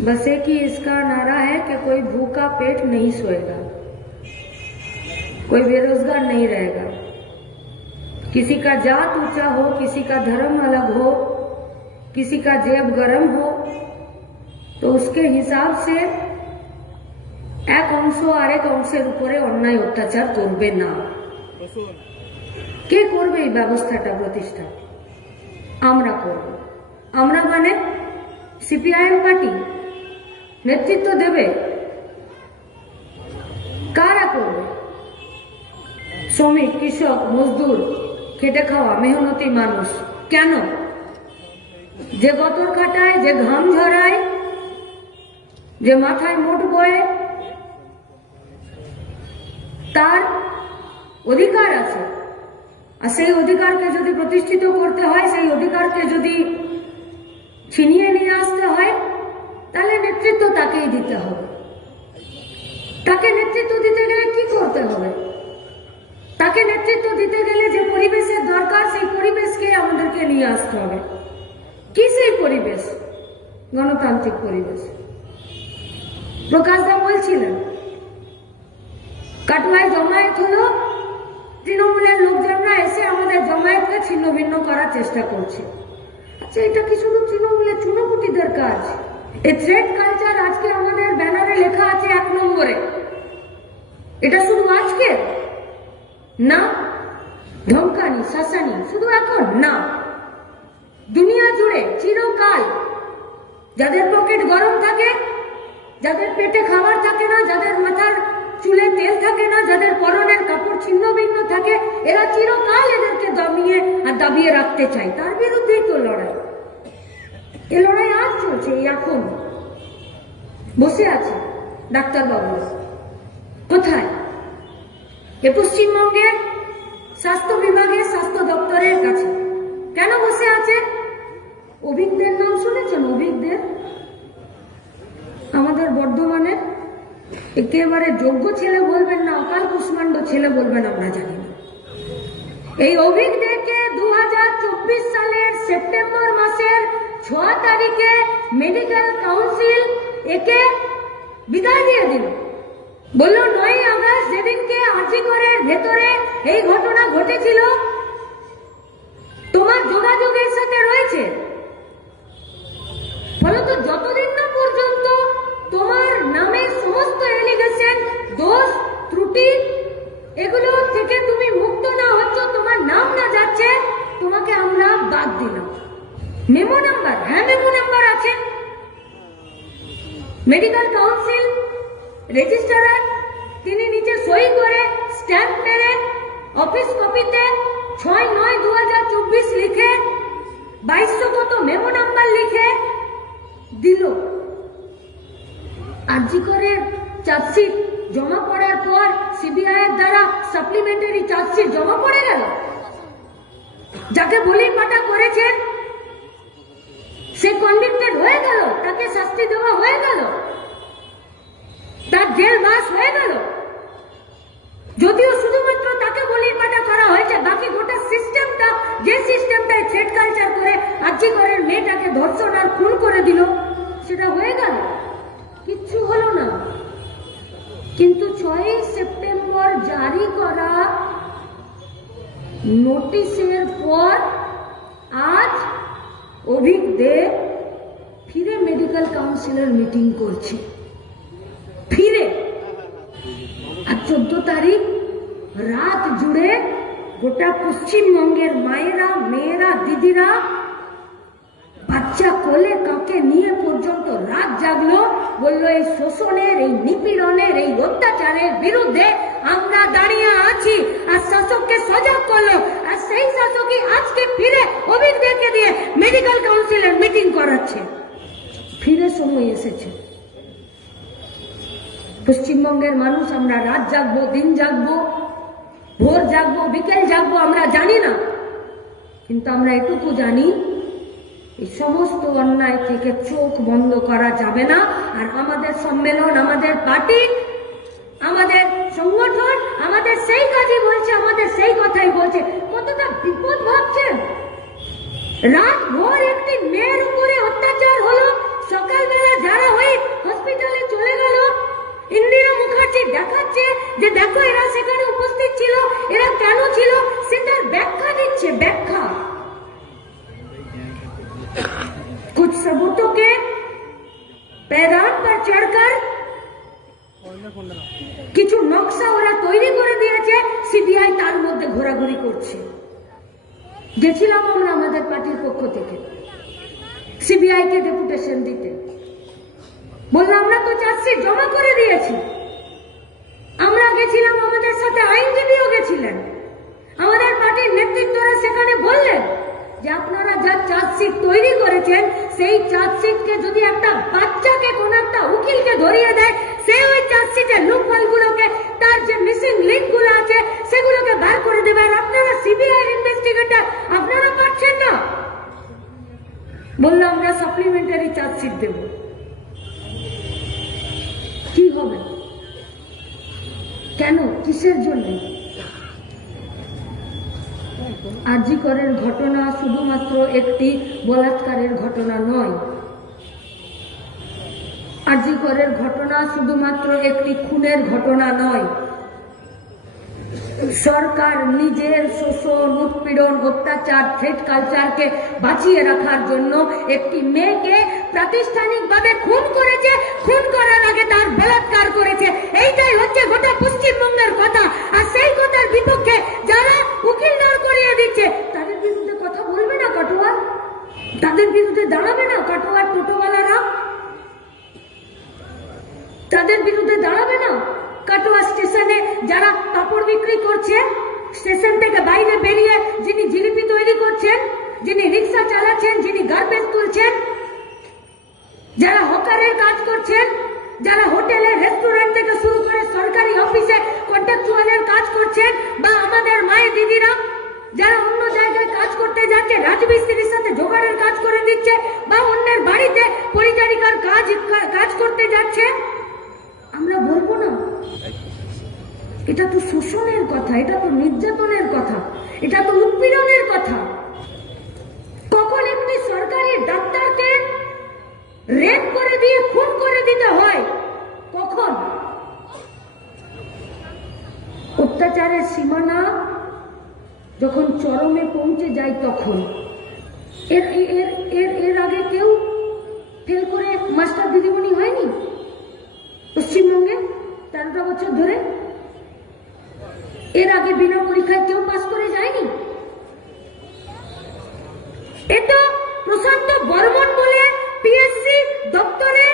बस एक ही इसका नारा है कि कोई भूखा पेट नहीं सोएगा कोई बेरोजगार नहीं रहेगा किसी का जात ऊंचा हो किसी का धर्म अलग हो किसी का जेब गरम हो তো उसके হিসাব সে এক অংশ আরেক অংশের উপরে অন্যায় অত্যাচার করবে না কে করবে এই ব্যবস্থাটা প্রতিষ্ঠা আমরা করব আমরা মানে সিপিআইএম পার্টি নেতৃত্ব দেবে? কারা করবে? শ্রমিক, কৃষক, মজদুর, খেটে খাওয়া, মেহনতি মানুষ। কেন? যে গতর কাটায়, যে ঘাম ঝরায়, যে মাথায় মোট বয়ে, তার অধিকার আছে। আর সেই অধিকারকে যদি প্রতিষ্ঠিত করতে হয়, সেই অধিকারকে যদি ছিনিয়ে নিয়ে আসতে হয় নেতৃত্ব তাকেই দিতে হবে। তাকে নেতৃত্ব দিতে গেলে কি করতে হবে? তাকে নেতৃত্ব দিতে গেলে যে পরিবেশের দরকার, সেই পরিবেশকে আমাদেরকে নিয়ে আসতে হবে। কি সেই পরিবেশ? গণতান্ত্রিক পরিবেশ। প্রকাশদা বলছিলেন কাটুয়ায় জমায়েত হলো, তৃণমূলের লোকজনরা এসে আমাদের জমায়েতকে ছিন্ন ভিন্ন করার চেষ্টা করছে। আচ্ছা এটা কি শুধু তৃণমূলের চুনোপুটিদের কাজ? থ্রেড কালচার আজকে আমাদের ব্যানারে লেখা আছে এক নম্বরে। এটা শুধু আজকে? না। ধমকানি, শাসানি, শুধু এখন? না। দুনিয়া জুড়ে চিরকাল যাদের পকেট গরম থাকে, যাদের পেটে খাবার থাকে না, যাদের মাথার চুলে তেল থাকে না, যাদের পরনের কাপড় ছিন্ন ভিন্ন থাকে, এরা চিরকাল এদেরকে দমিয়ে আর দাবিয়ে রাখতে চায়। তার বিরুদ্ধেই তো লড়াই। এ লড়াই আজ চলছে, এই এখন। বসে আছে ডাক্তারবাবু। কোথায়? এ পশ্চিমবঙ্গের স্বাস্থ্য বিভাগের স্বাস্থ্য দপ্তরের কাছে। কেন বসে আছে? অভিজ্ঞদের নাম শুনেছেন? অভিজ্ঞদের আমাদের বর্ধমানে একেবারে যোগ্য ছেলে বলবেন না, অকাল কুষ্মাণ্ড ছেলে বলবেন আমরা জানি না। এই অভিজ্ঞদেরকে দু সালের সেপ্টেম্বর মাসের ছ তারিখে মেডিকেল কাউন্সিল একে বিদায় দিয়ে দিল। বলল, নয় আগস্ট যেদিনকে আজিকরের ভেতরে এই ঘটনা ঘটেছিল অফিস কপিতে ছয় নয় দু হাজার চব্বিশ লিখে বাইশশো কত মেমো নাম্বার লিখে দিল। আরজি করে চার্জশিট জমা পড়ার পর সিবিআই এর দ্বারা সাপ্লিমেন্টারি চার্জশিট জমা পড়ে গেল। যাকে বলি পাটা করেছেন সে কনভিক্টেড হয়ে গেল, তাকে শাস্তি দেওয়া হয়ে গেল, তার জেল মাস হয়ে গেল। যদিও শুধুমাত্র তাকে বলির পাটা করা হয়েছে, বাকি গোটা সিস্টেমটা যে সিস্টেমটাই থ্রেড কালচার করে আর্জি করেন মেয়েটাকে ধর্ষণ আর খুন করে দিল, সেটা হয়ে গেল। কিচ্ছু হলো না। কিন্তু ছয়ই সেপ্টেম্বর জারি করা নোটিশের পর আজ অভিক দে ফিরে মেডিকেল কাউন্সিলের মিটিং করছে। তারিখ, রাত জুড়ে গোটা পশ্চিমবঙ্গের মায়েরা, মেয়েরা, দিদিরা, বাচ্চা কোলে কাকে নিয়ে পর্যন্ত রাত জাগলো, বলল এই শোষণের, এই নিপীড়নের, এই অত্যাচারের বিরুদ্ধে আমরা দাঁড়িয়ে আছি। আর শাসককে সজাগ করল। আর সেই শাসকই আজকে ফিরে অভিজ্ঞদেরকে দিয়ে মেডিকেল কাউন্সিলের মিটিং করাচ্ছে। ফিরে সময় এসেছে। পশ্চিমবঙ্গের মানুষ, আমরা রাত জাগবো, দিন জাগবো, ভোর জাগবো, বিকেল জাগবো, আমরা জানি না। কিন্তু আমরা এটুকু জানি, এই সমস্ত অন্যায় থেকে চোখ বন্ধ করা যাবে না। আর আমাদের সম্মেলন, আমাদের পার্টি, আমাদের সংগঠন, আমাদের সেই কাজই বলছে, আমাদের সেই কথাই বলছে। কতটা বিপদ ভাবছেন? রাত ভোর যে দেখো এরা সেখানে উপস্থিত ছিল এরা কেন ছিল সেটার ব্যাখ্যা দিচ্ছে ব্যাখ্যা कुछ सबूतों के पैरान पर चढ़कर কিছু নকশা ওরা তৈরি করে দিয়েছে সিবিআই তার মধ্যে ঘোরাঘুরি করছে গেছিলাম আমরা আমাদের পার্টির পক্ষ থেকে সিবিআই কে ডেপুটেশন দিতে বললাম আমরা তো চার্জশিট জমা করে দিয়েছি আমরা গেছিলাম, আমাদের সাথে আইনজীবীও গেছিলেন। আমাদের পার্টির নেতৃত্বরা সেখানে বললেন যে আপনারা যা চার্জশিট তৈরি করেছেন, সেই চার্জশিটকে যদি একটা বাচ্চাকে একটা উকিলকে ধরিয়ে দেয়, সে ওই চার্জশিটের তার যে মিসিং লিঙ্কগুলো আছে, সেগুলোকে বার করে দেবে। আর আপনারা সিবিআই ইনভেস্টিগেটর আপনারা পাচ্ছেন না। বলল, আমরা সাপ্লিমেন্টারি চার্জশিট দেব। কি হবে? কেন? কিসের জন্য? আজিকরের ঘটনা শুধুমাত্র একটি বলাৎকারের ঘটনা নয়। আজিকরের ঘটনা শুধুমাত্র একটি খুনের ঘটনা নয়। সরকার নিজের শোষণ, উৎপীড়ন, অত্যাচার, থ্রেট কালচারকে বাঁচিয়ে রাখার জন্য একটি মেয়েকে প্রাতিষ্ঠানিকভাবে খুন করেছে, খুন করার আগে তার বলাৎকার করেছে। এইটাই হচ্ছে গোটা পশ্চিমবঙ্গের কথা। আর সেই কথার বিপক্ষে যারা উকিল দাঁড় করিয়ে দিচ্ছে, তাদের বিরুদ্ধে কথা বলবে না কাটোয়া? তাদের বিরুদ্ধে দাঁড়াবে না কাটোয়ার টোটোওয়ালারা? তাদের বিরুদ্ধে দাঁড়াবে না? কাটোয়া স্টেশনে যারা কাপড় বিক্রি করছে, স্টেশন থেকে বাইরে বেরিয়ে যিনি জিলিপি তৈরি করছেন, যিনি রিক্সা চালাচ্ছেন, যিনি গার্বেজ তুলছেন, যারা হকারের কাজ করছেন, যারা হোটেলে রেস্টুরেন্ট থেকে শুরু করে সরকারি অফিসে কন্ট্রাকচুয়ালের কাজ করছেন, বা আমাদের মায়ের দিদিরা, যারা অন্য জায়গায় কাজ করতে যাচ্ছে, রাজমিস্ত্রির সাথে জোগাড়ের কাজ করে দিচ্ছে, বা অন্যের বাড়িতে পরিচারিকার কাজ কাজ করতে যাচ্ছে, আমরা বলব না। এটা তো শোষণের কথা, এটা তো নির্যাতনের কথা, এটা তো উৎপীড়নের কথা। কখন একটি সরকারি ডাক্তারকে রেপ করে দিয়ে, খুন করে দিতে হয়? কখন? অত্যাচারের সীমানা যখন চরমে পৌঁছে যায় তখন। এর এর এর এর আগে কেউ ফেল করে মাস্টার দিদিমণি হয়নি? পশ্চিমবঙ্গে? তেরোটা বছর ধরে? এর আগে বিনা পরীক্ষায় কেউ পাস করে যায়নি? এটা প্রশান্ত বর্মন বলে পিএসসি দপ্তরে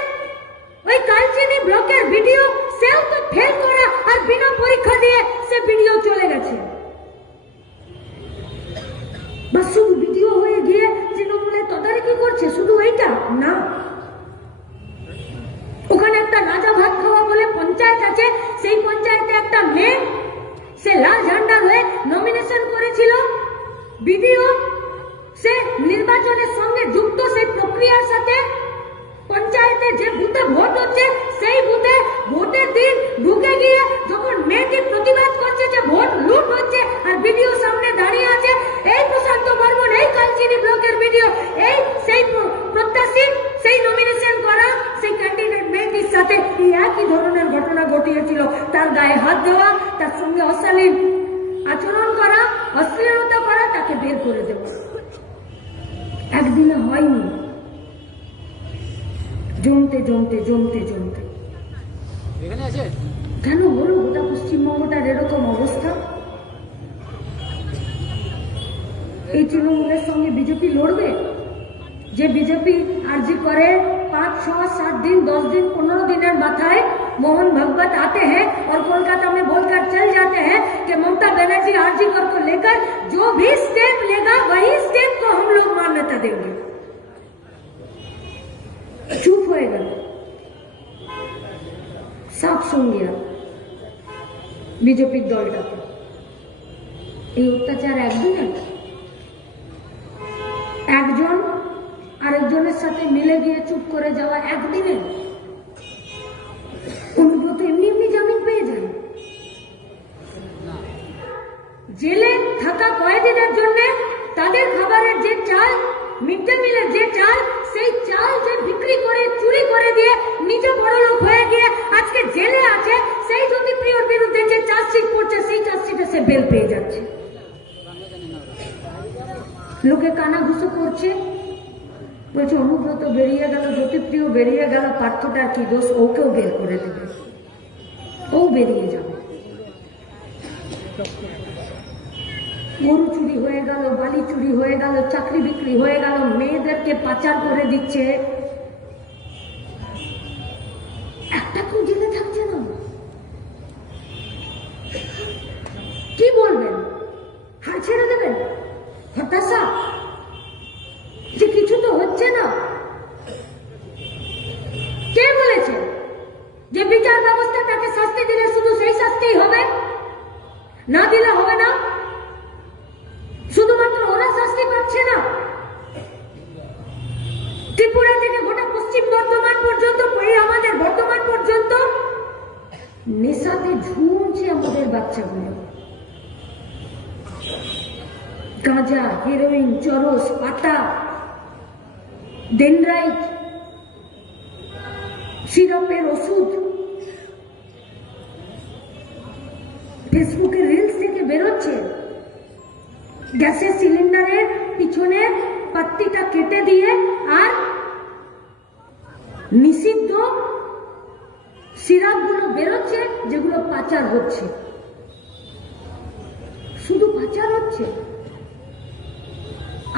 ওই কালচিনি ব্লকের ভিডিও সেও তো ফেল করা আর বিনা পরীক্ষা দিয়ে সে ভিডিও চলে গেছে। আছে সেই পঞ্চায়েতে একটা মেয়ে, সে লাল ঝান্ডার হয়ে নমিনেশন করেছিল। বিডিও, সে নির্বাচনের সঙ্গে যুক্ত সেই প্রক্রিয়ার সাথে পঞ্চায়েতে যে বুথে ভোট হচ্ছে, সেই বুথে ভোটের দিন ঢুকে গিয়ে যখন মেয়েটি প্রতিবাদ করছে যে ভোট লুট হচ্ছে আর ভিডিও সামনে দাঁড়িয়ে আছে, এই প্রশান্ত বর্মন, এই কালচিনি ব্লকের ভিডিও এই সেই প্রত্যাশী, সেই নমিনেশন করা, সেই ক্যান্ডিডেট মেয়েটির সাথে একই ধরনের ঘটনা ঘটিয়েছিল। তার গায়ে হাত দেওয়া, তার সঙ্গে অশালীন আচরণ করা, অশ্লীলতা করা, তাকে বের করে দেওয়া। একদিনে হয়নি। জমতে জমতে জমতে জমতে এখানে আছে কেন হলো গোটা পশ্চিমবঙ্গটার এরকম অবস্থা এই তৃণমূলের সঙ্গে বিজেপি লড়বে যে বিজেপি আর্জি করে पाँच छह सात दिन दस दिन पंद्रह दिनों माथाए मोहन भगवत आते हैं और कोलकाता में बोलकर चल जाते हैं कि ममता बनर्जी आरजी कर को लेकर जो भी स्टेप लेगा वही स्टेप को हम लोग मान्यता देंगे সঙ্গীরা বিজেপির দলটাকে। এই অত্যাচার একদিনের একজন আরেকজনের সাথে মিলে গিয়ে চুপ করে যাওয়া একদিনে অনুব্রত এমনি এমনি জামিন পেয়ে যান জেলে থাকা কয়েদিনের জন্য তাদের খাবারের যে চাল মিড ডে মিলের যে চাল সেই চাল যে বিক্রি করে, চুরি করে দিয়ে নিজে বড় লোক হয়ে গিয়ে আজকে জেলে আছে, সেই জ্যোতিপ্রিয়র বিরুদ্ধে যে চার্জশিট করছে সেই চার্জশিটে সে বেল পেয়ে যাচ্ছে। লোকে কানাঘুষো করছে। বলছে, অনুব্রত বেরিয়ে গেল, জ্যোতিপ্রিয় বেরিয়ে গেল পার্থটার কি দোষ? ওকেও বের করে দেবে। ও বেরিয়ে যাবে। গরু চুরি হয়ে গেল, বালি চুরি হয়ে গেল, চাকরি বিক্রি হয়ে গেল, মেয়েদেরকে পাচার করে দিচ্ছে। হেরোইন চরস পাতা। ডেনড্রাইট সিরাপের ওষুধ। ফেসবুকে রিলস থেকে বেরোচ্ছে। গ্যাসের সিলিন্ডারের পিছনে পাত্তিটা কেটে দিয়ে আর নিষিদ্ধ সিরাপগুলো বেরোচ্ছে যেগুলো পাচার হচ্ছে। শুধু পাচার হচ্ছে?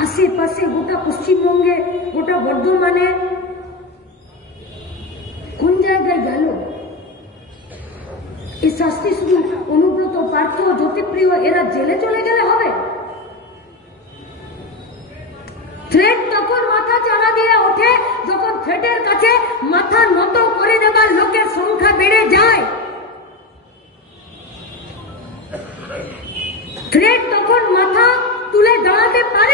আশেপাশে গোটা পশ্চিমবঙ্গে, গোটা বর্ধমানে কোন জায়গায় গেল? এই শাস্তি শুধু অনুব্রত পার্থ জ্যোতিপ্রিয়, এরা জেলে চলে গেলে হবে? তখন মাথা দিয়ে ওঠে কাছে করে লোকের সংখ্যা বেড়ে যায়। তখন মাথা তুলে দাঁড়াতে পারে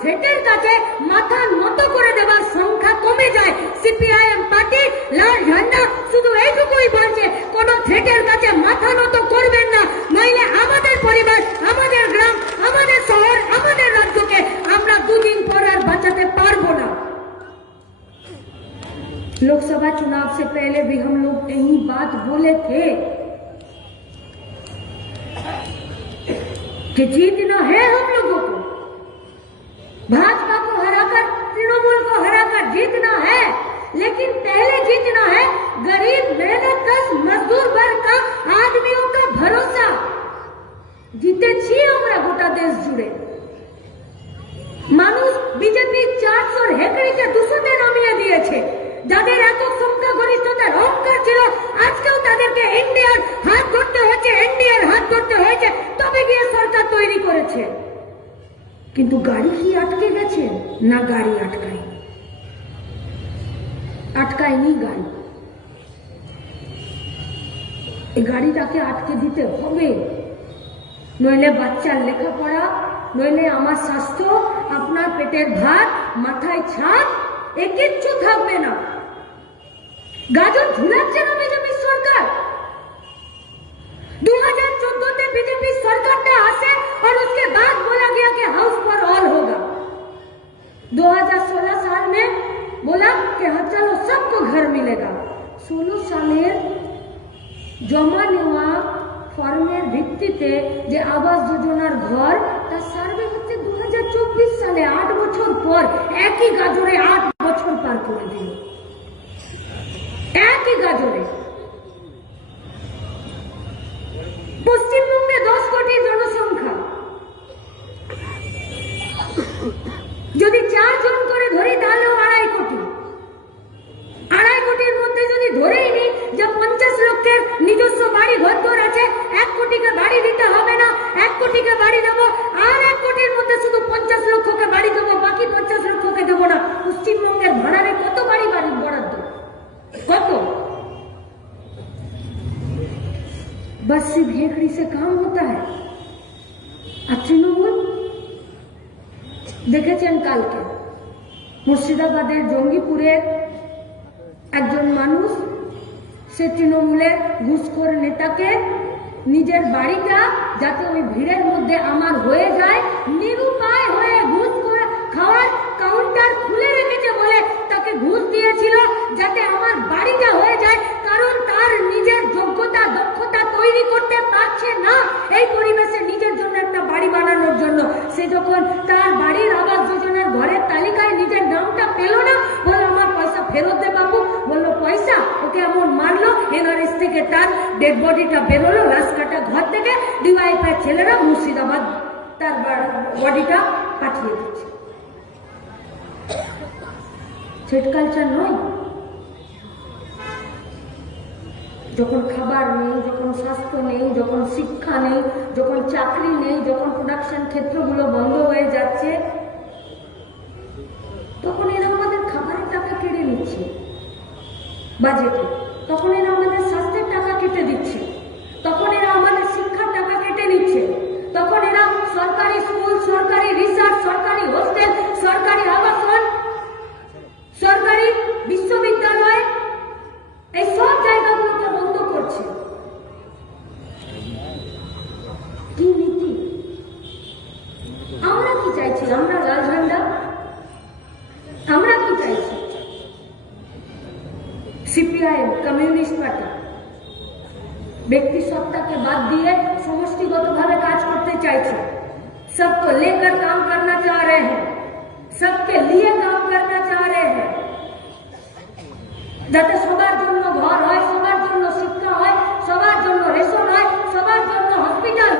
না যখন থ্রেটের কাছে মাথা নত করে দেবার সংখ্যা কমে যায় সিপিআইএম পার্টি লাল ঝান্ডা শুধু এইটুকুই বলছে কোন থ্রেটের কাছে মাথা নত করবেন না নইলে আমাদের পরিবার আমাদের গ্রাম আমাদের শহর আমাদের রাজ্যকে আমরা দুদিন পর আর বাঁচাতে পারবো না लोकसभा चुनाव से पहले भी हम लोग यही बात बोले थे कि जीतना है हम लोगों को भाजपा को हराकर, तृणमूल को हराकर जीतना है। लेकिन पहले जीतना है गरीब मेहनत कश मजदूर वर्ग का, आदमियों का भरोसा। जीते छी हमारा गोटा देश जुड़े। मानुष बीजेपी 400 हेकड़ी के दूसरे दिन না গাড়ি আটকায়নি। আটকায়নি গাড়ি। গাড়িটাকে আটকে দিতে হবে। নইলে বাচ্চার লেখাপড়া, নইলে আমার স্বাস্থ্য, আপনার পেটের ভাত, মাথায় ছাপ এ কিচ্ছু থাকবে না। গাজর ঝুলাচ্ছে না घर मिलेगा 16 সালের জমা নেওয়া ফর্মের ভিত্তিতে যে আবাস যোজনার ঘর তার সার্ভে হচ্ছে দু সালে আট বছর পর একই গাজরে আট বছর পার করে দিল একই গাজরে बस सिर्फ हेकड़ी से काम होता है আর তৃণমূল দেখেছেন কালকে মুর্শিদাবাদের জঙ্গিপুরের একজন মানুষ সে তৃণমূলের ঘুষখোর নেতাকে নিজের বাড়িটা যাতে ওই ভিড়ের মধ্যে আমার হয়ে যায় নিরুপায় হয়ে ঘুষ করে খাওয়ার কাউন্টার খুলে রেখেছে বলে তাকে ঘুষ দিয়েছিল যাতে আমার বাড়িটা হয়ে যায় কারণ তার নিজের ছেলেরা মুর্শিদাবাদ তার বডিটা পাঠিয়ে দিচ্ছে। থ্রেড কালচার নয়। যখন খাবার নেই, যখন স্বাস্থ্য নেই, যখন শিক্ষা নেই, যখন চাকরি নেই, যখন প্রোডাকশন ক্ষেত্রগুলো বন্ধ হয়ে যাচ্ছে, তখন এরা আমাদের খাবারের টাকা কেড়ে নিচ্ছে। বাজেটে। তখন এরা আমাদের স্বাস্থ্যের টাকা কেটে দিচ্ছে তখন এরা আমাদের শিক্ষার টাকা কেটে নিচ্ছে তখন এরা সরকারি স্কুল সরকারি রিসার্চ সরকারি হোস্টেল সরকারি আবাসন সরকারি বিশ্ববিদ্যালয় এই সব জায়গাগুলোকে বন্ধ করছে কি নীতি আমরা কি চাইছি আমরা লাল ঝান্ডা আমরা কি চাইছি সিপিআইএম কমিউনিস্ট পার্টি ব্যক্তি সত্তাকে বাদ দিয়ে সমষ্টিগতভাবে কাজ করতে চাইছে सबको लेकर काम करना चाह रहे हैं। सबके लिए काम करना चाह रहे हैं। दैट सुबह